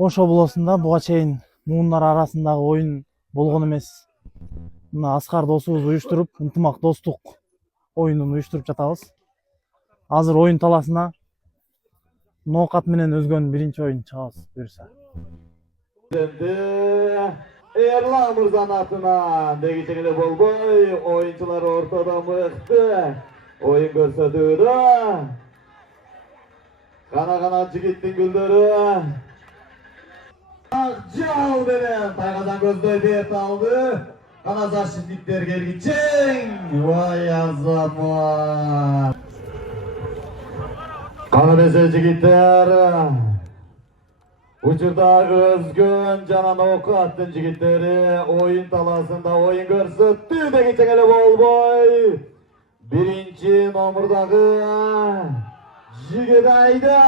Ош облусунда буга чейин муундар арасындагы оюн болгон эмес. Мына Аскар досубуз уюштуруп, ынтымак достук оюнун уюштуруп жатабыз. Азыр оюн таласына ноокат менен өзгөн биринчи оюн чыгабыз буюрса. Эрлан Мырзанын атынан дегичеге болбой, оюнчулар ортодо мыкты оюн көрсөтүүдө. Кана жигиттин гүлдөрү Акжал менен тайгазан көздөй бет алды. Кана защитниктер келгичең. Вай азамат. Кана бесе жигиттер. Учурда өзгөн жана ноокаттын жигиттери оюн таласында оюн көрсөттү дегичең эле болбой. Биринчи номурдагы Жигидайда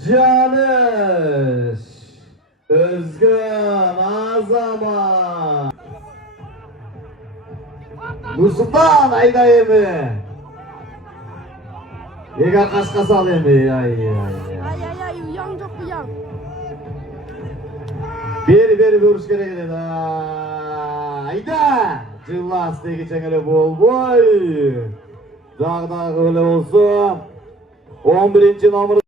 Жаныш өзгөн азамат Нурсултан айда эми эгер кашка сал эми ай уяң жок уяң бери буруш керек эле айда жылас дегичең эле болбой дагы эле болсо 11-номер